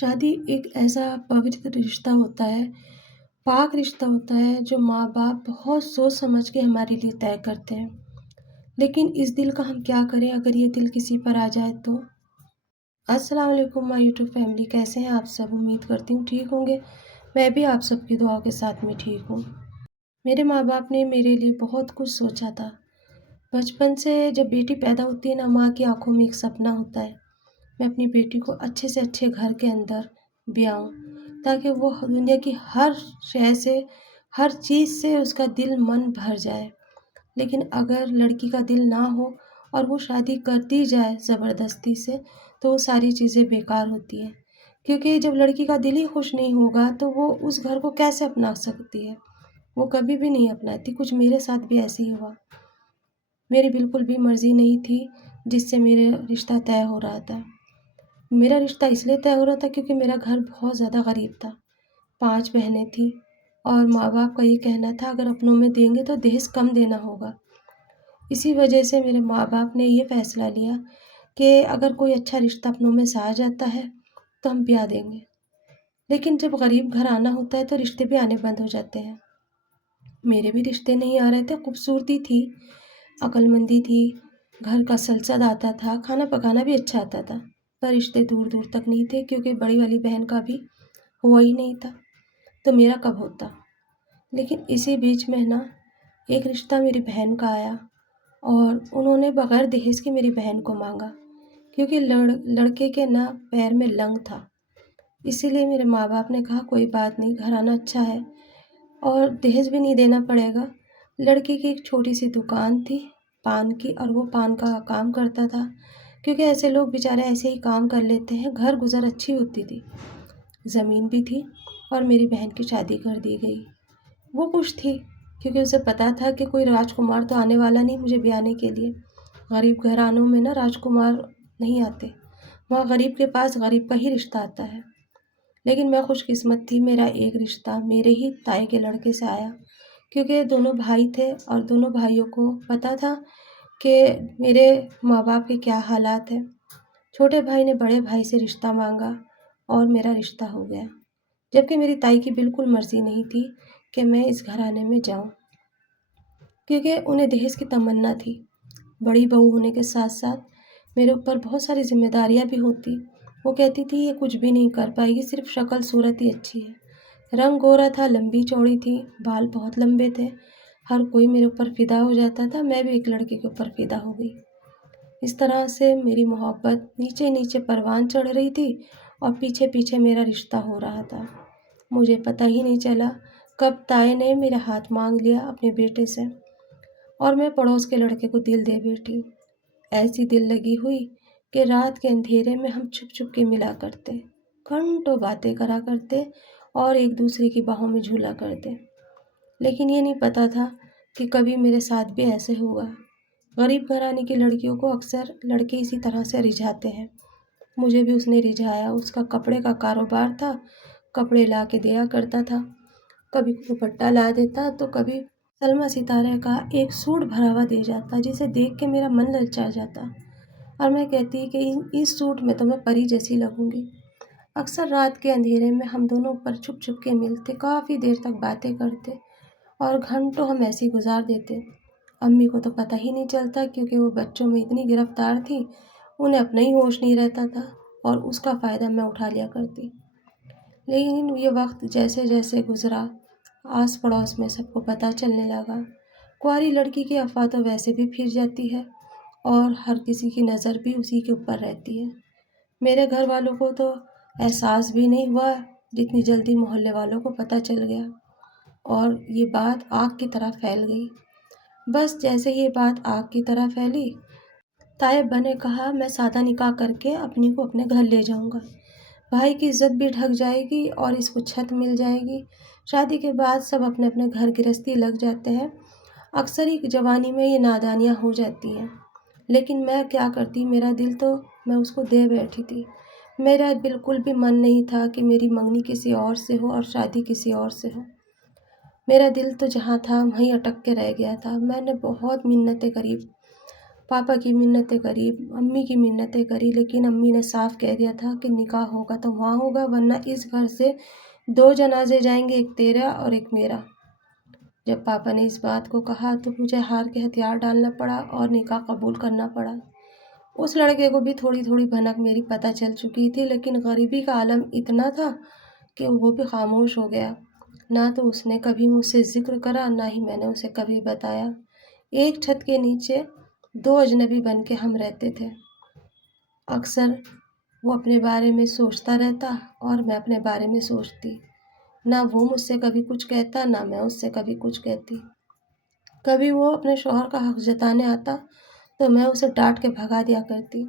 शादी एक ऐसा पवित्र रिश्ता होता है, पाक रिश्ता होता है जो माँ-बाप बहुत सोच समझ के हमारे लिए तय करते हैं। लेकिन इस दिल का हम क्या करें अगर ये दिल किसी पर आ जाए तो? अस्सलाम वालेकुम माय यूट्यूब फैमिली, कैसे हैं आप सब? उम्मीद करती हूँ ठीक होंगे। मैं भी आप सबकी दुआओं के साथ में ठीक हूँ। मेरे माँ-बाप ने मेरे लिए बहुत कुछ सोचा था। बचपन से जब बेटी पैदा होती है ना, माँ की आँखों में एक सपना होता है। मैं अपनी बेटी को अच्छे से अच्छे घर के अंदर ब्याऊँ, ताकि वो दुनिया की हर शय से, हर चीज़ से उसका दिल मन भर जाए। लेकिन अगर लड़की का दिल ना हो और वो शादी कर दी जाए ज़बरदस्ती से, तो वो सारी चीज़ें बेकार होती हैं। क्योंकि जब लड़की का दिल ही खुश नहीं होगा, तो वो उस घर को कैसे अपना सकती है? वो कभी भी नहीं अपनाती। कुछ मेरे साथ भी ऐसे ही हुआ। मेरी बिल्कुल भी मर्ज़ी नहीं थी जिससे मेरा रिश्ता तय हो रहा था। मेरा रिश्ता इसलिए तय हो रहा था क्योंकि मेरा घर बहुत ज़्यादा गरीब था। 5 बहनें थीं और माँ-बाप का ये कहना था अगर अपनों में देंगे तो दहेज कम देना होगा। इसी वजह से मेरे माँ-बाप ने ये फ़ैसला लिया कि अगर कोई अच्छा रिश्ता अपनों में से आ जाता है तो हम ब्याह देंगे। लेकिन जब गरीब घर आना होता है तो रिश्ते भी आने बंद हो जाते हैं। मेरे भी रिश्ते नहीं आ रहे थे, खूबसूरती थी, अक्लमंदी थी, घर का सलसद आता था, खाना पकाना भी अच्छा आता था। पर रिश्ते दूर-दूर तक नहीं थे क्योंकि बड़ी वाली बहन का भी हुआ ही नहीं था, तो मेरा कब होता? लेकिन इसी बीच में ना एक रिश्ता मेरी बहन का आया और उन्होंने बग़ैर दहेज के मेरी बहन को माँगा क्योंकि लड़के के ना पैर में लंग था। इसीलिए मेरे माँ-बाप ने कहा कोई बात नहीं, घराना अच्छा है और दहेज भी नहीं देना पड़ेगा। लड़के की एक छोटी-सी दुकान थी पान की और वो पान का काम करता था क्योंकि ऐसे लोग बेचारे ऐसे ही काम कर लेते हैं, घर गुज़र अच्छी होती थी। ज़मीन भी थी और मेरी बहन की शादी कर दी गई। वो खुश थी क्योंकि उसे पता था कि कोई राजकुमार तो आने वाला नहीं मुझे ब्याहने के लिए। गरीब घरानों में ना राजकुमार नहीं आते, वहाँ गरीब के पास गरीब का ही रिश्ता आता है। लेकिन मैं खुशकिस्मत थी, मेरा एक रिश्ता मेरे ही ताए के लड़के से आया क्योंकि दोनों भाई थे और दोनों भाइयों को पता था कि मेरे माँ-बाप के क्या हालात हैं। छोटे भाई ने बड़े भाई से रिश्ता माँगा और मेरा रिश्ता हो गया। जबकि मेरी ताई की बिल्कुल मर्ज़ी नहीं थी कि मैं इस घराने में जाऊँ क्योंकि उन्हें दहेज की तमन्ना थी। बड़ी बहू होने के साथ-साथ मेरे ऊपर बहुत सारी ज़िम्मेदारियाँ भी होती। वो कहती थी ये कुछ भी नहीं कर पाएगी, सिर्फ़ शक्ल सूरत ही अच्छी है। रंग गोरा था, लंबी चौड़ी थी, बाल बहुत लंबे थे। हर कोई मेरे ऊपर फ़िदा हो जाता था, मैं भी एक लड़के के ऊपर फ़िदा हो गई। इस तरह से मेरी मोहब्बत नीचे-नीचे परवान चढ़ रही थी और पीछे-पीछे मेरा रिश्ता हो रहा था। मुझे पता ही नहीं चला कब ताए ने मेरा हाथ माँग लिया अपने बेटे से और मैं पड़ोस के लड़के को दिल दे बैठी। ऐसी दिल लगी हुई कि रात के अंधेरे में हम छुप-छुप के मिला करते, घंटों बातें करा करते और एक दूसरे की बाहों में झूला करते। लेकिन ये नहीं पता था कि कभी मेरे साथ भी ऐसे होगा। गरीब घराने की लड़कियों को अक्सर लड़के इसी तरह से रिझाते हैं। मुझे भी उसने रिझाया। उसका कपड़े का कारोबार था, कपड़े ला के दिया करता था। कभी दुपट्टा ला देता तो कभी सलमा सितारे का एक सूट भरा हुआ दे जाता जिसे देख के मेरा मन ललचा जाता और मैं कहती कि इस सूट में तो मैं परी जैसी लगूंगी। अक्सर रात के अंधेरे में हम दोनों ऊपर छुप छुप के मिलते, काफ़ी देर तक बातें करते और घंटों हम ऐसे ही गुजार देते। अम्मी को तो पता ही नहीं चलता क्योंकि वो बच्चों में इतनी गिरफ्तार थी, उन्हें अपना ही होश नहीं रहता था और उसका फ़ायदा मैं उठा लिया करती। लेकिन ये वक्त जैसे जैसे गुजरा, आस पड़ोस में सबको पता चलने लगा। कुंवारी लड़की की अफवाह तो वैसे भी फिर जाती है और हर किसी की नज़र भी उसी के ऊपर रहती है। मेरे घर वालों को तो एहसास भी नहीं हुआ जितनी जल्दी मोहल्ले वालों को पता चल गया और ये बात आग की तरह फैल गई। बस जैसे ये बात आग की तरह फैली, तायब्बा ने कहा मैं सादा निकाह करके अपनी को अपने घर ले जाऊंगा। भाई की इज्जत भी ढक जाएगी और इसको छत मिल जाएगी। शादी के बाद सब अपने अपने घर गृहस्थी लग जाते हैं। अक्सर ही जवानी में ये नादानियाँ हो जाती हैं, लेकिन मैं क्या करती, मेरा दिल तो मैं उसको दे बैठी थी। मेरा बिल्कुल भी मन नहीं था कि मेरी मंगनी किसी और से हो और शादी किसी और से हो। मेरा दिल तो जहाँ था वहीं अटक के रह गया था। मैंने बहुत मिन्नतें करी, पापा की मिन्नतें करी, अम्मी की मिन्नतें करी, लेकिन अम्मी ने साफ कह दिया था कि निकाह होगा तो वहाँ होगा, वरना इस घर से 2 जनाजे जाएंगे, एक तेरा और एक मेरा। जब पापा ने इस बात को कहा तो मुझे हार के हथियार डालना पड़ा और निकाह कबूल करना पड़ा। उस लड़के को भी थोड़ी थोड़ी भनक मेरी पता चल चुकी थी, लेकिन गरीबी का आलम इतना था कि वो भी खामोश हो गया। ना तो उसने कभी मुझसे ज़िक्र करा, ना ही मैंने उसे कभी बताया। एक छत के नीचे 2 अजनबी बन के हम रहते थे। अक्सर वो अपने बारे में सोचता रहता और मैं अपने बारे में सोचती। ना वो मुझसे कभी कुछ कहता, ना मैं उससे कभी कुछ कहती। कभी वो अपने शौहर का हक जताने आता तो मैं उसे डांट के भगा दिया करती।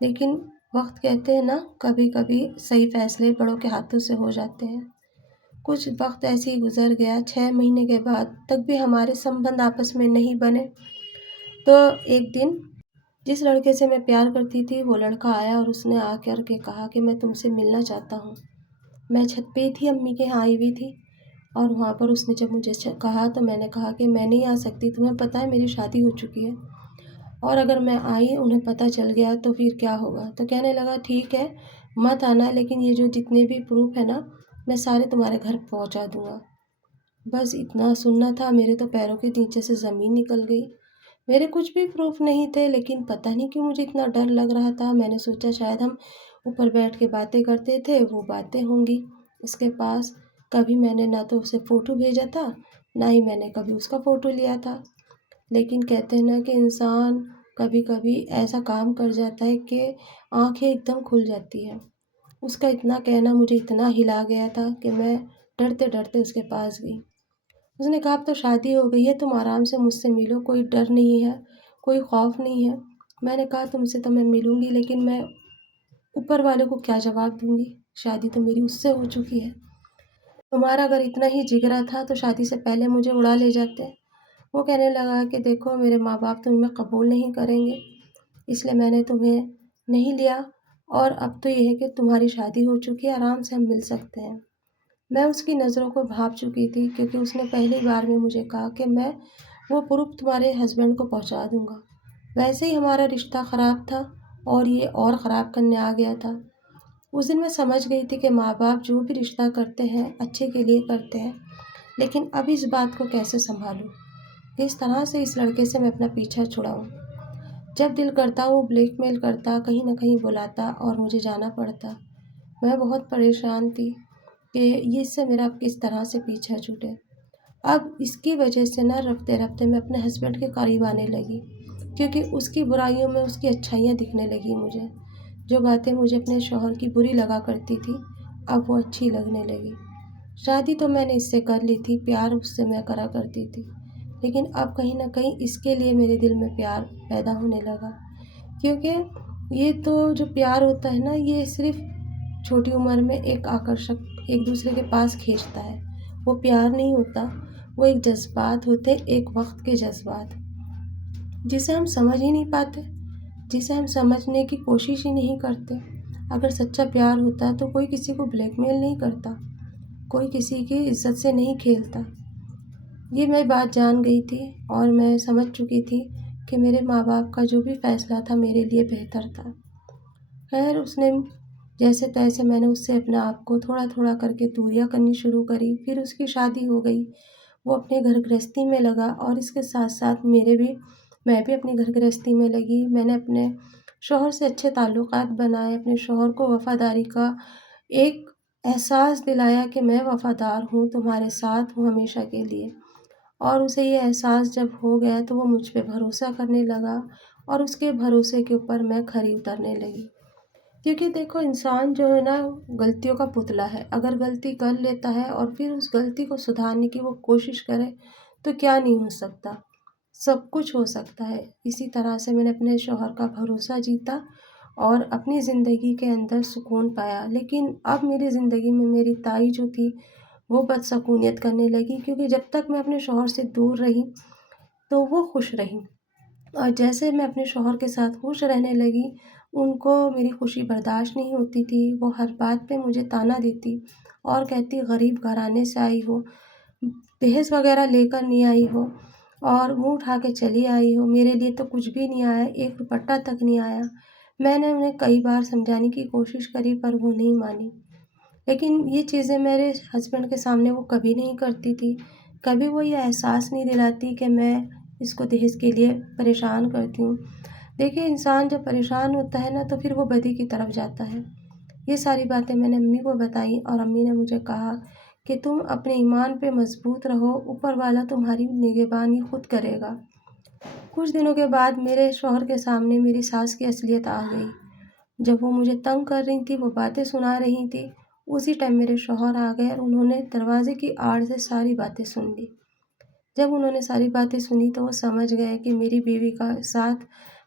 लेकिन वक्त कहते हैं ना, कभी कभी सही फैसले बड़ों के हाथों से हो जाते हैं। कुछ वक्त ऐसे ही गुजर गया। 6 महीने के बाद तक भी हमारे संबंध आपस में नहीं बने। तो एक दिन जिस लड़के से मैं प्यार करती थी वो लड़का आया और उसने आकर के कहा कि मैं तुमसे मिलना चाहता हूँ। मैं छत पे ही थी, अम्मी के यहाँ आई हुई थी, और वहाँ पर उसने जब मुझे कहा तो मैंने कहा कि मैं नहीं आ सकती, तुम्हें पता है मेरी शादी हो चुकी है, और अगर मैं आई उन्हें पता चल गया तो फिर क्या होगा। तो कहने लगा ठीक है मत आना, लेकिन ये जो जितने भी प्रूफ है ना मैं सारे तुम्हारे घर पहुँचा दूँगा। बस इतना सुनना था, मेरे तो पैरों के नीचे से ज़मीन निकल गई। मेरे कुछ भी प्रूफ नहीं थे, लेकिन पता नहीं क्यों मुझे इतना डर लग रहा था। मैंने सोचा शायद हम ऊपर बैठ के बातें करते थे, वो बातें होंगी इसके पास। कभी मैंने ना तो उसे फ़ोटो भेजा था, ना ही मैंने कभी उसका फ़ोटो लिया था। लेकिन कहते हैं ना कि इंसान कभी कभी ऐसा काम कर जाता है कि आंखें एकदम खुल जाती है। उसका इतना कहना मुझे इतना हिला गया था कि मैं डरते डरते उसके पास गई। उसने कहा अब तो शादी हो गई है, तुम आराम से मुझसे मिलो, कोई डर नहीं है, कोई खौफ नहीं है। मैंने कहा तुमसे तो मैं मिलूंगी, लेकिन मैं ऊपर वाले को क्या जवाब दूंगी, शादी तो मेरी उससे हो चुकी है। तुम्हारा अगर इतना ही जिगरा था तो शादी से पहले मुझे उड़ा ले जाते। वो कहने लगा कि देखो मेरे माँ बाप तुम्हें कबूल नहीं करेंगे, इसलिए मैंने तुम्हें नहीं लिया, और अब तो ये है कि तुम्हारी शादी हो चुकी है, आराम से हम मिल सकते हैं। मैं उसकी नज़रों को भाप चुकी थी, क्योंकि उसने पहली बार में मुझे कहा कि मैं वो प्रूफ तुम्हारे हस्बैंड को पहुंचा दूंगा। वैसे ही हमारा रिश्ता ख़राब था और ये और ख़राब करने आ गया था। उस दिन मैं समझ गई थी कि माँ बाप जो भी रिश्ता करते हैं अच्छे के लिए करते हैं, लेकिन अब इस बात को कैसे संभालूं, किस तरह से इस लड़के से मैं अपना पीछा छुड़ाऊं। जब दिल करता वो ब्लैकमेल करता, कहीं ना कहीं बुलाता और मुझे जाना पड़ता। मैं बहुत परेशान थी कि ये इससे मेरा अब किस तरह से पीछा छूटे। अब इसकी वजह से ना रफ्ते रफ्ते मैं अपने हस्बैंड के करीब आने लगी, क्योंकि उसकी बुराइयों में उसकी अच्छाइयाँ दिखने लगी मुझे। जो बातें मुझे अपने शौहर की बुरी लगा करती थी, अब वो अच्छी लगने लगी। शादी तो मैंने इससे कर ली थी, प्यार उससे मैं करा करती थी, लेकिन अब कहीं ना कहीं इसके लिए मेरे दिल में प्यार पैदा होने लगा। क्योंकि ये तो जो प्यार होता है ना, ये सिर्फ छोटी उम्र में एक आकर्षक एक दूसरे के पास खींचता है, वो प्यार नहीं होता। वो एक जज्बात होते, एक वक्त के जज्बात, जिसे हम समझ ही नहीं पाते, जिसे हम समझने की कोशिश ही नहीं करते। अगर सच्चा प्यार होता तो कोई किसी को ब्लैकमेल नहीं करता, कोई किसी की इज्जत से नहीं खेलता। ये मैं बात जान गई थी और मैं समझ चुकी थी कि मेरे माँ बाप का जो भी फैसला था मेरे लिए बेहतर था। खैर उसने जैसे तैसे मैंने उससे अपने आप को थोड़ा थोड़ा करके दूरियां करनी शुरू करी। फिर उसकी शादी हो गई, वो अपने घर गृहस्थी में लगा, और इसके साथ साथ मैं भी अपनी घर गृहस्थी में लगी। मैंने अपने शौहर से अच्छे ताल्लुकात बनाए, अपने शौहर को वफ़ादारी का एक एहसास दिलाया कि मैं वफ़ादार हूँ, तुम्हारे साथ हूँ हमेशा के लिए। और उसे ये एहसास जब हो गया तो वो मुझ पे भरोसा करने लगा, और उसके भरोसे के ऊपर मैं खरी उतरने लगी। क्योंकि देखो इंसान जो है ना, गलतियों का पुतला है। अगर गलती कर लेता है और फिर उस गलती को सुधारने की वो कोशिश करे तो क्या नहीं हो सकता, सब कुछ हो सकता है। इसी तरह से मैंने अपने शौहर का भरोसा जीता और अपनी ज़िंदगी के अंदर सुकून पाया। लेकिन अब मेरी ज़िंदगी में मेरी ताई जो थी वो बदसकूनियत करने लगी, क्योंकि जब तक मैं अपने शौहर से दूर रही तो वो खुश रही, और जैसे मैं अपने शौहर के साथ खुश रहने लगी, उनको मेरी खुशी बर्दाश्त नहीं होती थी। वो हर बात पे मुझे ताना देती और कहती गरीब घराने से आई हो, दहेज वगैरह लेकर नहीं आई हो, और मुँह उठा के चली आई हो, मेरे लिए तो कुछ भी नहीं आया, एक दुपट्टा तक नहीं आया। मैंने उन्हें कई बार समझाने की कोशिश करी पर वो नहीं मानी। लेकिन ये चीज़ें मेरे हस्बैंड के सामने वो कभी नहीं करती थी। कभी वो ये एहसास नहीं दिलाती कि मैं इसको दहेज के लिए परेशान करती हूँ। देखिए, इंसान जब परेशान होता है ना तो फिर वो बदी की तरफ जाता है। ये सारी बातें मैंने अम्मी को बताई और अम्मी ने मुझे कहा कि तुम अपने ईमान पे मज़बूत रहो, ऊपर वाला तुम्हारी निगहबानी खुद करेगा। कुछ दिनों के बाद मेरे शौहर के सामने मेरी सास की असलियत आ गई। जब वो मुझे तंग कर रही थी, वो बातें सुना रही थी, उसी टाइम मेरे शौहर आ गए और उन्होंने दरवाज़े की आड़ से सारी बातें सुन ली। जब उन्होंने सारी बातें सुनी तो वो समझ गए कि मेरी बीवी का साथ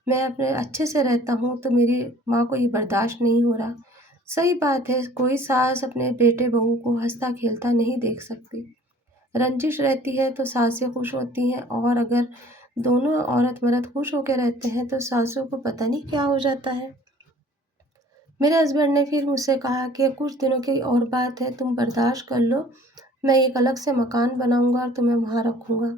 मैं अपने अच्छे से रहता हूँ तो मेरी माँ को ये बर्दाश्त नहीं हो रहा। सही बात है, कोई सास अपने बेटे बहू को हँसता-खेलता नहीं देख सकती। रंजिश रहती है तो सासें खुश होती हैं और अगर दोनों औरत मर्द खुश होके रहते हैं तो सासों को पता नहीं क्या हो जाता है। मेरे हस्बैंड ने फिर मुझसे कहा कि कुछ दिनों की और बात है, तुम बर्दाश्त कर लो, मैं एक अलग से मकान बनाऊँगा और तुम्हें वहाँ रखूँगा।